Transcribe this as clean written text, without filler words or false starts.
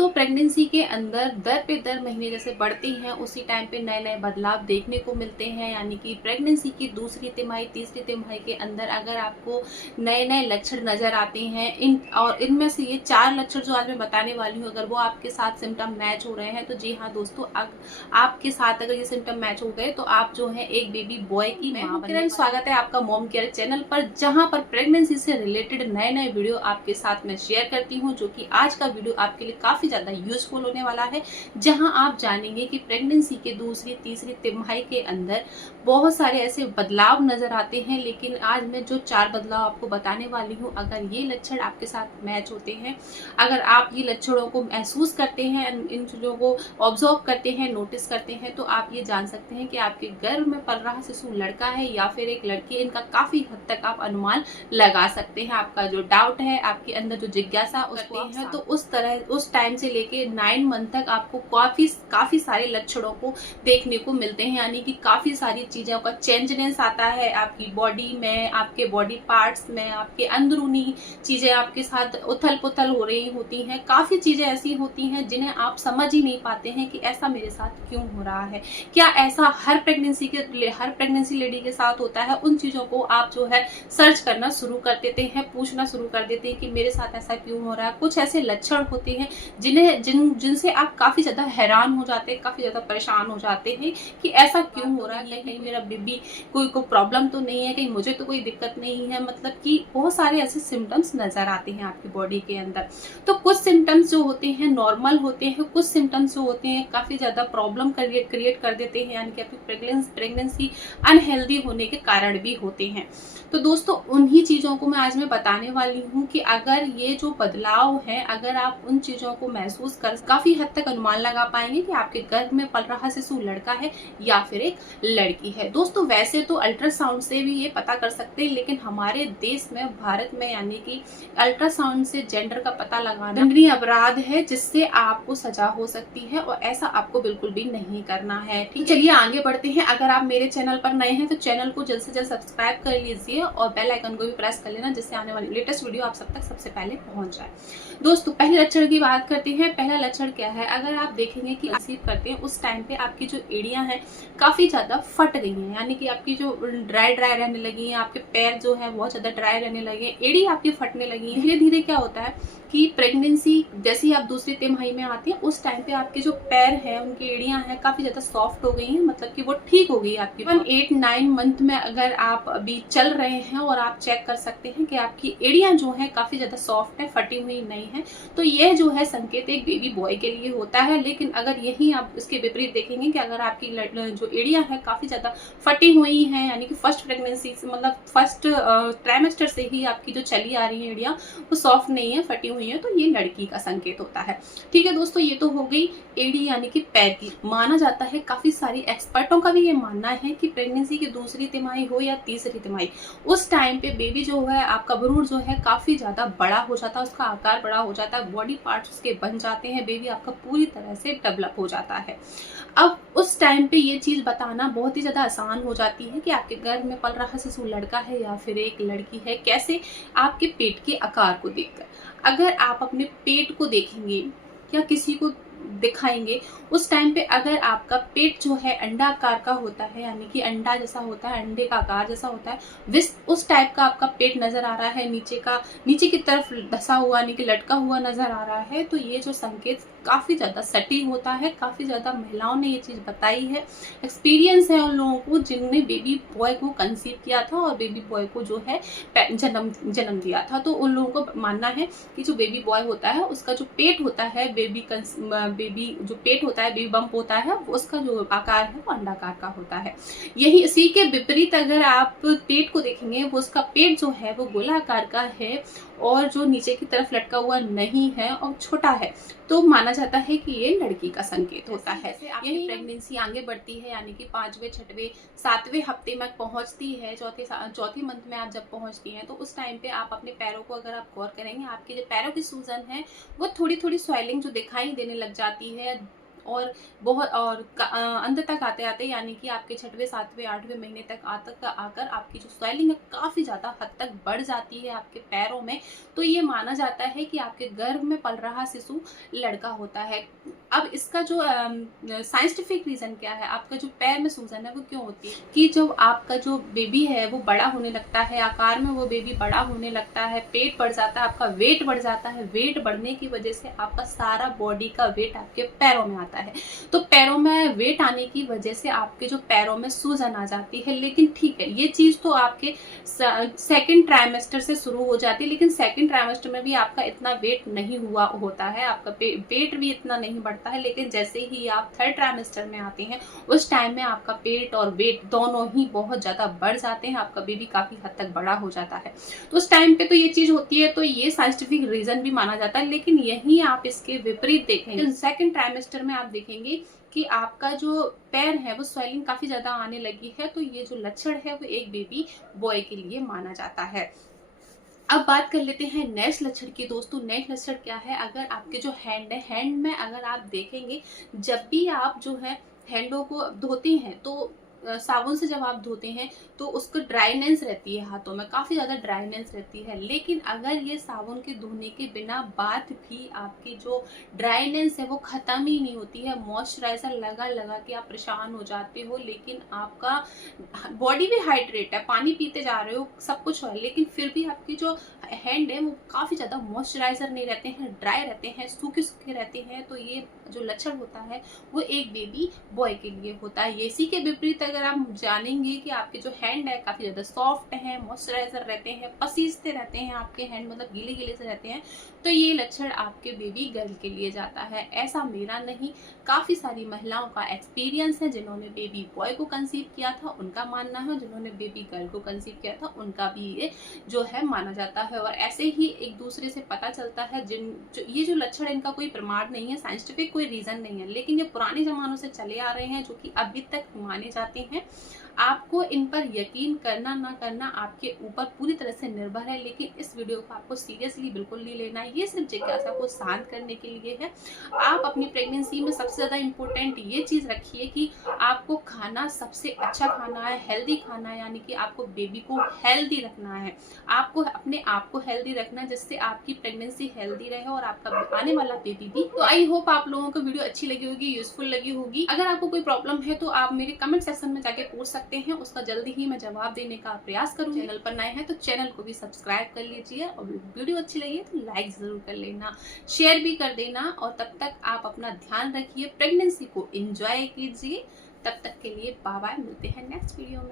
दोस्तों प्रेगनेंसी के अंदर दर पे दर महीने जैसे बढ़ती हैं उसी टाइम पे नए नए बदलाव देखने को मिलते हैं। यानी कि प्रेगनेंसी की दूसरी तिमाही तीसरी तिमाही के अंदर अगर आपको नए नए लक्षण नजर आते हैं इनमें से ये 4 लक्षण जो आज मैं बताने वाली हूँ, अगर वो आपके साथ सिम्टम मैच हो रहे हैं तो जी हाँ दोस्तों, आपके साथ अगर ये सिम्टम मैच हो गए तो आप जो है एक बेबी बॉय की मां बनने। स्वागत है आपका मॉम केयर चैनल पर, जहां पर प्रेगनेंसी से रिलेटेड नए नए वीडियो आपके साथ मैं शेयर करती हूँ, जो कि आज का वीडियो आपके लिए काफी ज्यादा यूजफुल होने वाला है। जहां आप जानेंगे कि प्रेगनेंसी के दूसरी तीसरी तिमाही के अंदर बहुत सारे ऐसे बदलाव नजर आते हैं, लेकिन आज मैं जो 4 बदलाव आपको बताने वाली हूँ, अगर ये लक्षण आपके साथ मैच होते हैं, अगर आप ये लक्षणों को महसूस करते हैं, इन चीजों को ऑब्जर्व करते हैं, नोटिस करते हैं, तो आप ये जान सकते हैं कि आपके गर्भ में पल रहा शिशु लड़का है या फिर एक लड़की। इनका काफी हद तक आप अनुमान लगा सकते हैं। आपका जो डाउट है, आपके अंदर जो जिज्ञासा उसको है, तो उस टाइम से लेके 9 मंथ तक आपको काफी सारे लक्षणों को देखने को मिलते हैं। यानी कि काफी सारी चीजों का चेंजनेस आता है आपकी बॉडी में, आपके बॉडी पार्ट्स में, आपके अंदरूनी चीजें आपके साथ उथल पुथल हो रही होती हैं। काफी चीजें ऐसी होती हैं जिन्हें आप समझ ही नहीं पाते हैं कि ऐसा मेरे साथ क्यों हो रहा है। क्या ऐसा हर प्रेगनेंसी लेडी के साथ होता है? उन चीजों को आप जो है सर्च करना शुरू कर देते हैं, पूछना शुरू कर देते हैं कि मेरे साथ ऐसा क्यों हो रहा है। कुछ ऐसे लक्षण होते हैं जिनसे आप काफी ज्यादा हैरान हो जाते हैं, काफी ज्यादा परेशान हो जाते हैं कि ऐसा क्यों हो रहा है, कहीं मेरा बेबी कोई प्रॉब्लम तो नहीं है, कहीं मुझे तो कोई दिक्कत नहीं है। मतलब कि बहुत सारे ऐसे सिम्टम्स नजर आते हैं आपकी बॉडी के अंदर। तो कुछ सिम्टम्स जो होते हैं नॉर्मल होते हैं, कुछ सिम्टम्स जो होते हैं काफी ज्यादा प्रॉब्लम क्रिएट कर देते हैं, यानी कि आपकी प्रेगनेंसी अनहेल्दी होने के कारण भी होते हैं। तो दोस्तों उन्हीं चीजों को मैं आज बताने वाली हूँ कि अगर ये जो बदलाव है, अगर आप उन चीजों को महसूस कर काफी हद तक अनुमान लगा पाएंगे कि आपके गर्भ में पल रहा शिशु लड़का है या फिर एक लड़की है। दोस्तों वैसे तो अल्ट्रासाउंड से भी ये पता कर सकते हैं, लेकिन हमारे देश में, भारत में, यानी कि अल्ट्रासाउंड से जेंडर का पता लगाना दंडनीय अपराध है, जिससे आपको सजा हो सकती है और ऐसा आपको बिल्कुल भी नहीं करना है। ठीक, चलिए आगे बढ़ते हैं। अगर आप मेरे चैनल पर नए हैं तो चैनल को जल्द से जल्द सब्सक्राइब कर लीजिए और बेल आइकन को भी प्रेस कर लेना, जिससे आने वाली लेटेस्ट वीडियो आप सब तक सबसे पहले पहुंच जाए। दोस्तों पहले लक्षण की बात करते हैं। पहला लक्षण क्या है? अगर आप देखेंगे कि रिसीव करते हैं उस टाइम पे आपकी जो एड़ियां हैं काफी ज्यादा फट गई हैं, यानी कि आपकी जो ड्राई रहने लगी है, आपके पैर जो है बहुत ज्यादा ड्राई रहने लगे, एड़ी आपकी फटने लगी है। धीरे धीरे क्या होता है कि प्रेगनेंसी जैसे ही आप दूसरी तिमाही में आती है उस टाइम पे आपके जो पैर हैं, उनकी एड़ियां हैं काफी ज्यादा सॉफ्ट हो गई हैं, मतलब कि वो ठीक हो गई आपकी। 8-9 मंथ में अगर आप अभी चल रहे हैं और आप चेक कर सकते हैं कि आपकी एड़ियां जो है काफी ज्यादा सॉफ्ट है, फटी हुई नहीं है, तो यह जो है संकेत एक बेबी बॉय के लिए होता है। लेकिन अगर यही आप इसके विपरीत देखेंगे कि अगर आपकी जो एड़ियां है काफी ज्यादा फटी हुई है, यानी कि फर्स्ट प्रेगनेंसी से, मतलब फर्स्ट ट्राइमेस्टर से ही आपकी जो चली आ रही है एड़ियां वो सॉफ्ट नहीं है, फटी हुई है, तो ये लड़की का संकेत होता है। ठीक है दोस्तों, ये तो हो गई एड़ी यानी कि पैर की। माना जाता है, काफी सारी एक्सपर्टों का भी ये मानना है कि प्रेगनेंसी की दूसरी तिमाही हो या तीसरी तिमाही, उस टाइम पे बेबी जो है, आपका भ्रूण जो है काफी ज्यादा बड़ा हो जाता है, उसका आकार बड़ा हो जाता है, बॉडी पार्ट्स उसके बन जाते हैं, बेबी आपका पूरी तरह से डेवलप हो जाता है। अब उस टाइम पे ये चीज बताना बहुत ही ज्यादा आसान हो जाती है कि आपके गर्भ में पल रहा शिशु लड़का है या फिर एक लड़की है। कैसे? आपके पेट के आकार को देखकर। अगर आप अपने पेट को देखेंगे या किसी को दिखाएंगे उस टाइम पे, अगर आपका पेट जो है अंडाकार का होता है, यानी कि अंडा जैसा होता है, अंडे का आकार जैसा होता है, उस टाइप का आपका पेट नजर आ रहा है, नीचे की तरफ धसा हुआ, यानी कि लटका हुआ नजर आ रहा है, तो ये जो संकेत काफी ज्यादा सटीक होता है। काफी ज्यादा महिलाओं ने ये चीज बताई है, एक्सपीरियंस है उन लोगों को जिनने बेबी बॉय को कंसीव किया था और बेबी बॉय को जो है जन्म दिया था। तो उन लोगों को मानना है कि जो बेबी बॉय होता है उसका जो पेट होता है, बेबी जो पेट होता है, बेबी बम्प होता है, उसका जो आकार है वो अंडाकार का होता है। यही इसी के विपरीत अगर आप पेट को देखेंगे, वो उसका पेट जो है वो गोलाकार का है और जो नीचे की तरफ लटका हुआ नहीं है और छोटा है, तो माना जाता है कि ये लड़की का संकेत होता है। यही प्रेगनेंसी आगे बढ़ती है, यानी कि 5वें 6वें 7वें हफ्ते में पहुंचती है, चौथे मंथ में आप जब पहुंचती हैं, तो उस टाइम पे आप अपने पैरों को अगर आप गौर करेंगे, आपके जो पैरों की सूजन है वो थोड़ी थोड़ी स्वेलिंग जो दिखाई देने लग जाती है और बहुत और अंत तक आते आते यानी कि आपके 6वें 7वें 8वें महीने तक आकर आपकी जो स्वेलिंग है काफ़ी ज़्यादा हद तक बढ़ जाती है आपके पैरों में। तो ये माना जाता है कि आपके गर्भ में पल रहा शिशु लड़का होता है। अब इसका जो साइंटिफिक रीज़न क्या है, आपका जो पैर में सूजन है वो क्यों होती है कि जब आपका जो बेबी है वो बड़ा होने लगता है, आकार में वो बेबी बड़ा होने लगता है, पेट बढ़ जाता है, आपका वेट बढ़ जाता है। वेट बढ़ने की वजह से आपका सारा बॉडी का वेट आपके पैरों में आता है। तो पैरों में वेट आने की वजह से आपके जो पैरों में सूजन आ जाती है। लेकिन ठीक है, ये चीज़ तो आपके सेकेंड ट्राइमेस्टर से शुरू हो जाती है, लेकिन सेकेंड ट्राइमेस्टर में भी आपका इतना वेट नहीं हुआ होता है, आपका पेट भी इतना नहीं बढ़ता है। लेकिन जैसे ही आप थर्ड ट्राइमेस्टर में आते हैं उस टाइम में आपका पेट और वेट दोनों ही बहुत ज्यादा बढ़ जाते हैं, आपका बेबी काफी हद तक बड़ा हो जाता है। तो उस टाइम पे तो ये चीज होती है, तो ये साइंटिफिक रीजन भी माना जाता है। लेकिन यही आप इसके विपरीत देखेंगे, सेकेंड ट्राइमेस्टर में आप देखेंगे कि आपका जो पैर है वो स्वेलिंग काफी ज्यादा आने लगी है। तो ये जो लक्षण है वो एक बेबी बॉय के लिए माना जाता है। अब बात कर लेते हैं नेक्स्ट लक्षण की। दोस्तों नेक्स्ट लक्षण क्या है, अगर आपके जो हैंड है, हैंड में अगर आप देखेंगे जब भी आप जो है हैंडों को धोते हैं तो साबुन से जब आप धोते हैं तो उसको ड्राइनेस रहती है, हाथों में काफी ज्यादा ड्राइनेस रहती है। लेकिन अगर ये साबुन के धोने के बिना बाद भी आपकी जो ड्राइनेस है वो खत्म ही नहीं होती है, मॉइस्चराइजर लगा लगा के आप परेशान हो जाते हो, लेकिन आपका बॉडी भी हाइड्रेट है, पानी पीते जा रहे हो, सब कुछ है, लेकिन फिर भी आपकी जो हैंड है वो काफी ज्यादा मॉइस्चराइजर नहीं रहते हैं, ड्राई रहते हैं, सूखे सूखे रहते हैं। तो ये जो लक्षण होता है वो एक बेबी बॉय के लिए होता है। इसी के विपरीत अगर आप जानेंगे कि आपके जो हैंड है काफी ज्यादा सॉफ्ट है, मॉइस्चराइजर रहते हैं, पसीजते रहते हैं आपके हैंड, मतलब गीले गीले से रहते हैं, तो ये लक्षण आपके बेबी गर्ल के लिए जाता है। ऐसा मेरा नहीं, काफी सारी महिलाओं का एक्सपीरियंस है जिन्होंने बेबी बॉय को कंसीव किया था, उनका मानना है, जिन्होंने बेबी गर्ल को कंसीव किया था उनका भी ये जो है माना जाता है। और ऐसे ही एक दूसरे से पता चलता है। ये जो लक्षण, इनका कोई प्रमाण नहीं है, साइंटिफिक कोई रीजन नहीं है, लेकिन ये पुराने जमानों से चले आ रहे हैं जो कि अभी तक माने जाते हैं। आपको इन पर यकीन करना ना करना आपके ऊपर पूरी तरह से निर्भर है, लेकिन इस वीडियो को आपको सीरियसली बिल्कुल नहीं लेना है। ये सिर्फ जिज्ञासा को शांत करने के लिए है। आप अपनी प्रेगनेंसी में सबसे ज्यादा इम्पोर्टेंट ये चीज रखिए कि आपको खाना सबसे अच्छा खाना है, हेल्दी खाना है, यानी कि आपको बेबी को हेल्दी रखना है, आपको अपने आप को हेल्दी रखना है, जिससे आपकी प्रेगनेंसी हेल्दी रहे और आपका आने वाला बेबी भी। तो आई होप आप लोगों को वीडियो अच्छी लगी होगी, यूजफुल लगी होगी। अगर आपको कोई प्रॉब्लम है तो आप मेरे कमेंट सेक्शन में जाके पूछ सकते हैं, उसका जल्दी ही मैं जवाब देने का प्रयास करूंगी। चैनल पर नए हैं तो चैनल को भी सब्सक्राइब कर लीजिए, और वीडियो अच्छी लगी तो लाइक जरूर कर लेना, शेयर भी कर देना। और तब तक आप अपना ध्यान रखिए, प्रेगनेंसी को एंजॉय कीजिए। तब तक के लिए बाय बाय, मिलते हैं नेक्स्ट वीडियो में।